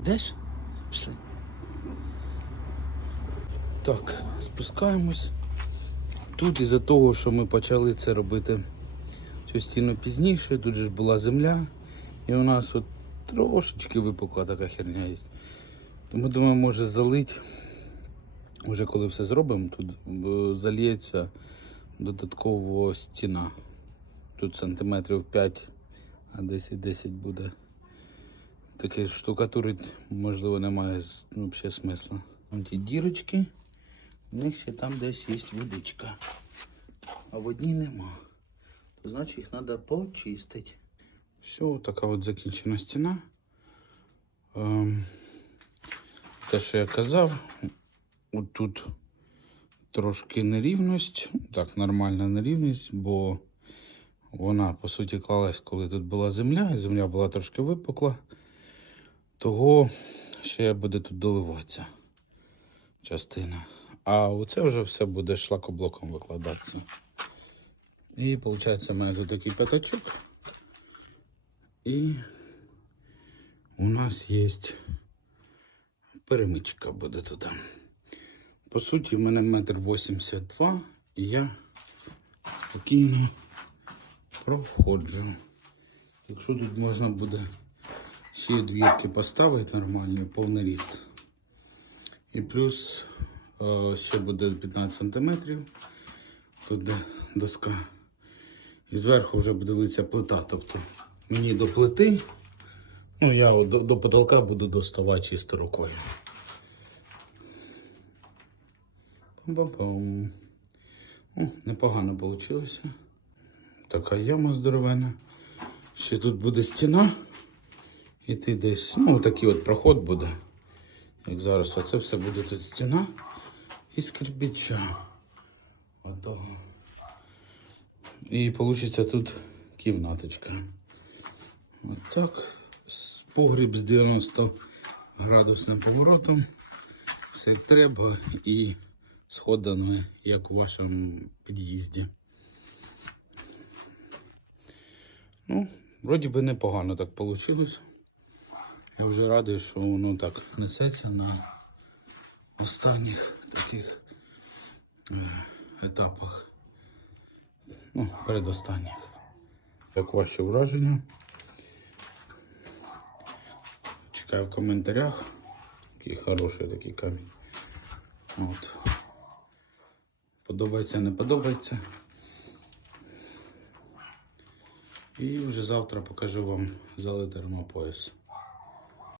Йдеш? Пішли. Так, спускаємось. Тут із-за того, що ми почали це робити частину пізніше, тут же ж була земля, і у нас от трошечки випукла така херня є. То ми думаємо, може залить. Уже коли все зробимо, тут е, зальється додатково стіна. Тут сантиметрів 5, а 10-10 буде. Таке штукатурить, можливо, немає ну, взагалі смисла. Ті дірочки, у них ще там десь є водичка. А в одній нема. Значить їх треба почистити. Все, така от закінчена стіна. Ем, те, що я казав, отут трошки нерівність. Так, нормальна нерівність, бо вона, по суті, клалась, коли тут була земля, і земля була трошки випукла. Того ще буде тут доливатися частина. А оце вже все буде шлакоблоком викладатися. І виходить, у мене тут такий п'ятачок. І у нас є перемичка буде тут. По суті, в мене метр вісімдесят два, і я спокійно проходжу. Якщо тут можна буде ще двірки поставити нормальні, повний ріст. І плюс е, ще буде 15 сантиметрів. Тут де доска. І зверху вже буде литися плита. Тобто мені до плити, ну я до, до потолка буду доставати чисто рукою. Пам-пам-пам. О, непогано вийшло. Така яма здоровена. Ще тут буде стіна. І ти десь, ну, такий от проход буде. Як зараз, а це все буде тут стіна із кирпича. Отого. І вийде тут кімнаточка. Отак. Погріб з 90 градусним поворотом. Все як треба і сходами, як у вашому під'їзді. Ну, вроді би непогано так вийшло. Я вже радий, що воно так несеться на останніх таких е, етапах. Ну, передостанніх. Як ваші враження? Чекаю в коментарях. Такий хороший такий камінь. От. Подобається, не подобається. І вже завтра покажу вам залитий термопояс.